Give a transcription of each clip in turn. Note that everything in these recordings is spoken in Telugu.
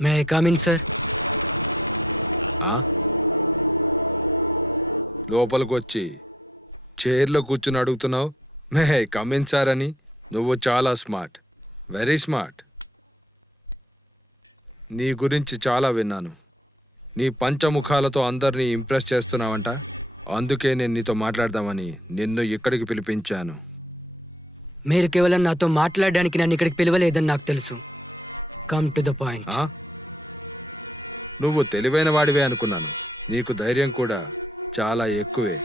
May I come in sir? లోపలికి వచ్చి చైర్లో కూర్చుని అడుగుతున్నావు మే కమిన్ సార్ అని. నువ్వు చాలా స్మార్ట్, వెరీ స్మార్ట్. నీ గురించి చాలా విన్నాను. నీ పంచముఖాలతో అందరినీ ఇంప్రెస్ చేస్తున్నావంట. అందుకే నేను నీతో మాట్లాడదామని నిన్ను ఇక్కడికి పిలిపించాను. మీరు కేవలం నాతో మాట్లాడడానికి నన్ను ఇక్కడికి పిలవలేదని నాకు తెలుసు. Come to the point. నువ్వు తెలివైన వాడివే అనుకున్నాను. నీకు ధైర్యం కూడా చాలా ఎక్కువే.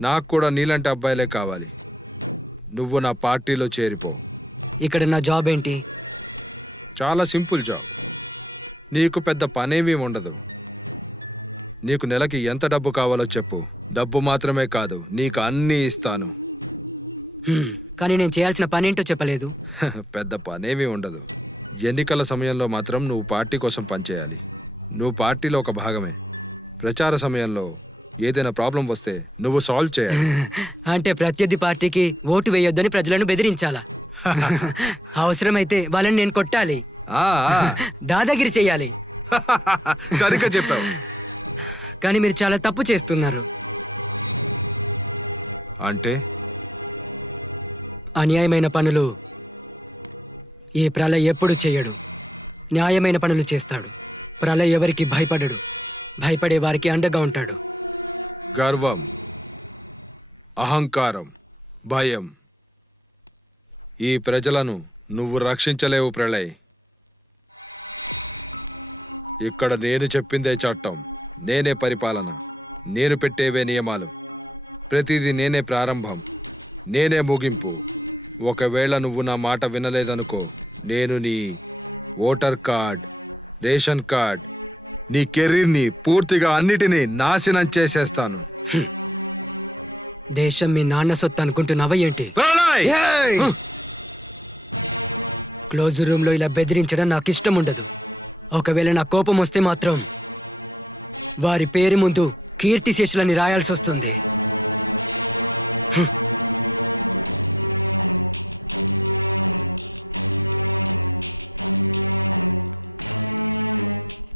నాకు కూడా నీలాంటి అబ్బాయిలే కావాలి. నువ్వు నా పార్టీలో చేరిపో. ఇక్కడ నా జాబ్ ఏంటి? చాలా సింపుల్ జాబ్. నీకు పెద్ద పనేమీ ఉండదు. నీకు నెలకి ఎంత డబ్బు కావాలో చెప్పు. డబ్బు మాత్రమే కాదు, నీకు అన్నీ ఇస్తాను. కానీ నేను చేయాల్సిన పనేంటో చెప్పలేదు. పెద్ద పనేమీ ఉండదు. ఎన్నికల సమయంలో మాత్రం నువ్వు పార్టీ కోసం పనిచేయాలి. నువ్వు పార్టీలో ఒక భాగమే. ప్రచార సమయంలో ఏదైనా ప్రాబ్లం వస్తే నువ్వు సాల్వ్ చేయాలి. అంటే ప్రత్యర్థి పార్టీకి ఓటు వేయొద్దని ప్రజలను బెదిరించాలా? అవసరమైతే వాళ్ళని నేను కొట్టాలి, దాదాగిరి చెయ్యాలి. సరిగ్గా చెప్పావు. కానీ మీరు చాలా తప్పు చేస్తున్నారు. అంటే అన్యాయమైన పనులు ఈ ప్రళయ్ ఎప్పుడు చెయ్యడు. న్యాయమైన పనులు చేస్తాడు. ప్రళయ్ ఎవరికి భయపడడు. భయపడే వారికి అండగా ఉంటాడు. గర్వం, అహంకారం, భయం, ఈ ప్రజలను నువ్వు రక్షించలేవు ప్రళయ్. ఇక్కడ నేను చెప్పిందే చట్టం, నేనే పరిపాలన, నేను పెట్టేవే నియమాలు. ప్రతిదీ నేనే ప్రారంభం, నేనే ముగింపు. ఒకవేళ నువ్వు నా మాట వినలేదనుకో, నేను నీ ఓటర్ కార్డ్, రేషన్ కార్డ్, నీ కెరీర్ని, పూర్తిగా అన్నిటినీ నాశనం చేసేస్తాను. దేశం మీ నాన్న సొత్తు అనుకుంటున్నావా ఏంటి? క్లోజ్ రూమ్ లో ఇలా బెదిరించడం నాకు ఇష్టం ఉండదు. ఒకవేళ నా కోపం వస్తే మాత్రం వారి పేరు ముందు కీర్తిశేషులని రాయాల్సి వస్తుంది.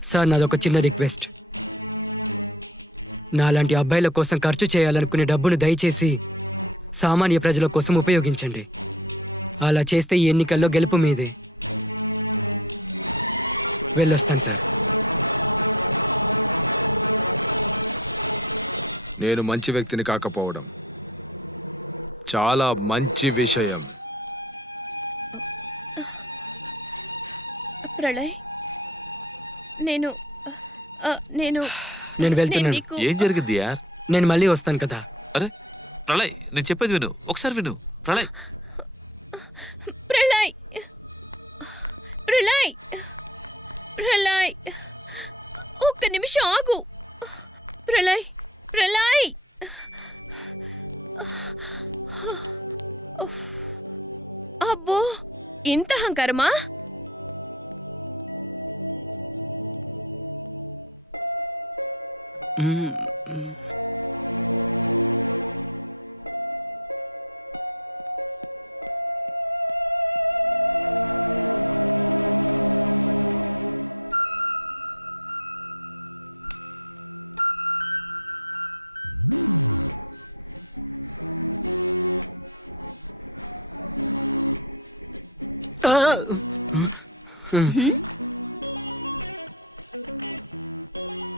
సార్, నాదొక చిన్న రిక్వెస్ట్. నాలాంటి అబ్బాయిల కోసం ఖర్చు చేయాలనుకునే డబ్బును దయచేసి సామాన్య ప్రజల కోసం ఉపయోగించండి. అలా చేస్తే ఈ ఎన్నికల్లో గెలుపు మీదే. వెళ్ళొస్తాను సార్. నేను మంచి వ్యక్తిని కాకపోవడం చాలా మంచి విషయం. ప్రళయ్, నేను వెళ్తున్నాను. ఏం జరిగింది యార్? నేను మళ్ళీ వస్తాను కదా. అరే ప్రళయ్, నేను చెప్పేది విను, ఒకసారి విను. ప్రళయ్ ప్రళయ్ ప్రళయ్ ప్రళయ్ ఒక్క నిమిషం ఆగు. ప్రళయ్ ప్రళయ్ అబ్బో, ఇంత అహంకారమా?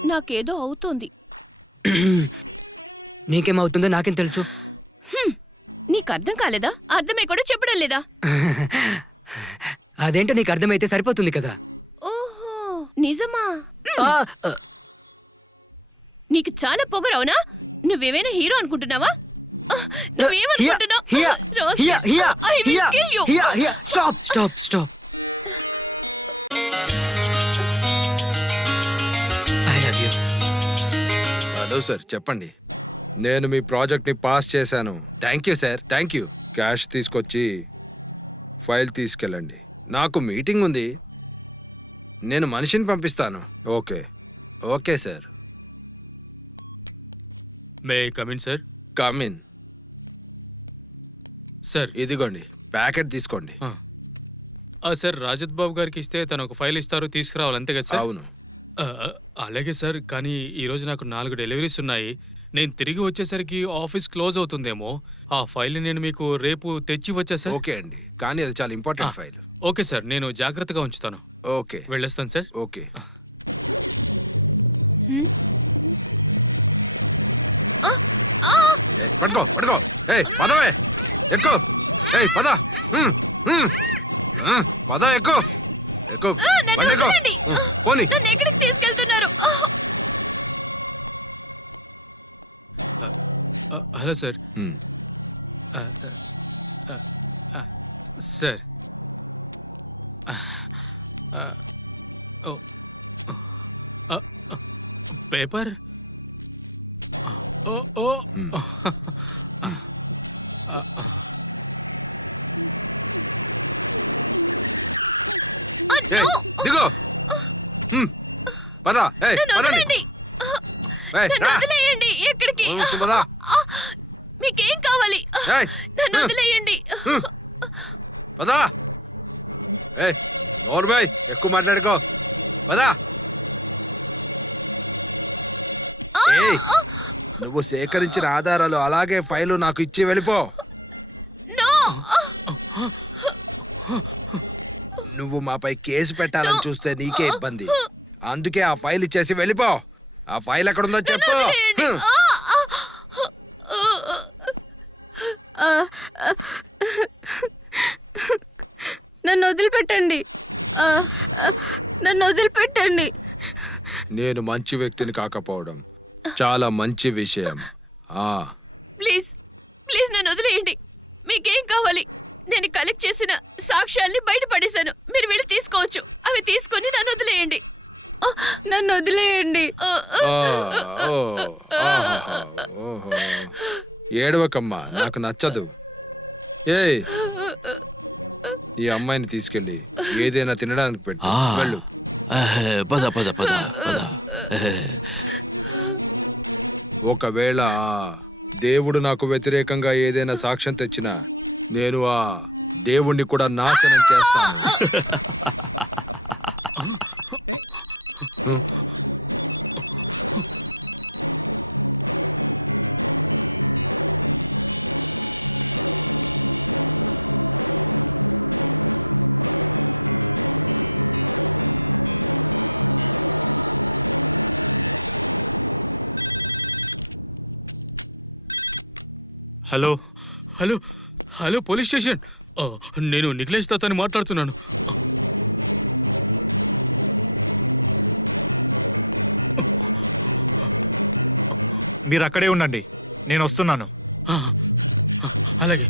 నాకేదో అవుతోంది. నీకేమవుతుందో నాకేం తెలుసు? నీకు అర్థం కాలేదా? అర్థమై కూడా చెప్పడం లేదా? అదేంటో నీకు అర్థమైతే సరిపోతుంది కదా. ఓహో, నిజమా? నీకు చాలా పొగరవునా? నువ్వేమైనా హీరో అనుకుంటున్నావా? నువ్వేమనుకుంటున్నావు? హలో సార్, చెప్పండి. నేను మీ ప్రాజెక్ట్ని పాస్ చేశాను. Thank you sir, thank you. Cash తీసుకొచ్చి ఫైల్ తీసుకెళ్ళండి. నాకు మీటింగ్ ఉంది, నేను మనిషిని పంపిస్తాను. Okay okay sir. May come in sir? Come in sir. ఇదిగోండి, ప్యాకెట్ తీసుకోండి. సార్ రాజత్ బాబు గారికి ఇస్తే తను ఒక ఫైల్ ఇస్తారు, తీసుకురావాలి, అంతే కదా సార్? అవును. ఆ, అలాగే సార్. కానీ ఈరోజు నాకు 4 డెలివరీస్ ఉన్నాయి. నేను తిరిగి వచ్చేసరికి ఆఫీస్ క్లోజ్ అవుతుందేమో. ఆ ఫైల్ నేను మీకు రేపు తెచ్చి వచ్చా సార్. ఓకే అండి, కానీ అది చాలా ఇంపార్టెంట్ ఫైల్. ఓకే సార్, నేను జాగ్రత్తగా ఉంచుతాను. ఓకే వెళ్ళొస్తాను సార్. ఓకే. పడుకో పడుకో. పదవే, ఎక్కు. పద. పద, ఎక్కు ఎక్కు. నన్ను బండి ఎక్కు. వదలండి. పోనీ. నన్ను ఎక్కడికి తీసుకెళ్తున్నారు? Hello sir. ఉమ్. ఆ, ఆ, ఆ, సార్. ఆ, ఓ, ఆ, పేపర్. ఓ ఓ ఉమ్. ఆ, ఆ, ఆ. దిగో. పద. నన్ను పదండి. వదలండి. నన్ను రా. వదిలేయండి. ఎక్కడికి? పద. మీకేం కావాలి? నన్ను వదిలేయండి. పద. నోర్మై, ఎక్కువ మాట్లాడుకో. పద. నువ్వు సేకరించిన ఆధారాలు అలాగే ఫైలు నాకు ఇచ్చి వెళ్ళిపో. నో. నువ్వు మాపై కేసు పెట్టాలని చూస్తే నీకే ఇబ్బంది. అందుకే ఆ ఫైల్ ఇచ్చేసి వెళ్ళిపో. ఆ ఫైల్ ఎక్కడుందో చెప్పు. నన్ను వదిలిపెట్టండి. నన్ను వదిలిపెట్టండి. నేను మంచి వ్యక్తిని కాకపోవడం చాలా మంచి విషయం. ప్లీజ్ ప్లీజ్ నన్ను వదిలేయండి. మీకేం కావాలి? నేను కలెక్ట్ చేసిన సాక్ష్యాల్ని బయటపడేశాను. మీరు వెళ్ళి తీసుకోవచ్చు. అవి తీసుకొని నన్ను వదిలేయండి. నన్ను వదిలేయండి. ఏడవకమ్మా, నాకు నచ్చదు. ఈ అమ్మాయిని తీసుకెళ్ళి ఏదైనా తినడానికి పెట్టు. వెళ్ళు. పద పద పద పద. ఒకవేళ ఆ దేవుడు నాకు వ్యతిరేకంగా ఏదైనా సాక్ష్యం తెచ్చినా నేను ఆ దేవుణ్ణి కూడా నాశనం చేస్తాను. Hello hello hello, police station. నేను నిఖిలేష్ తాతని మాట్లాడుతున్నాను. మీరు అక్కడే ఉండండి, నేను వస్తున్నాను. అలాగే.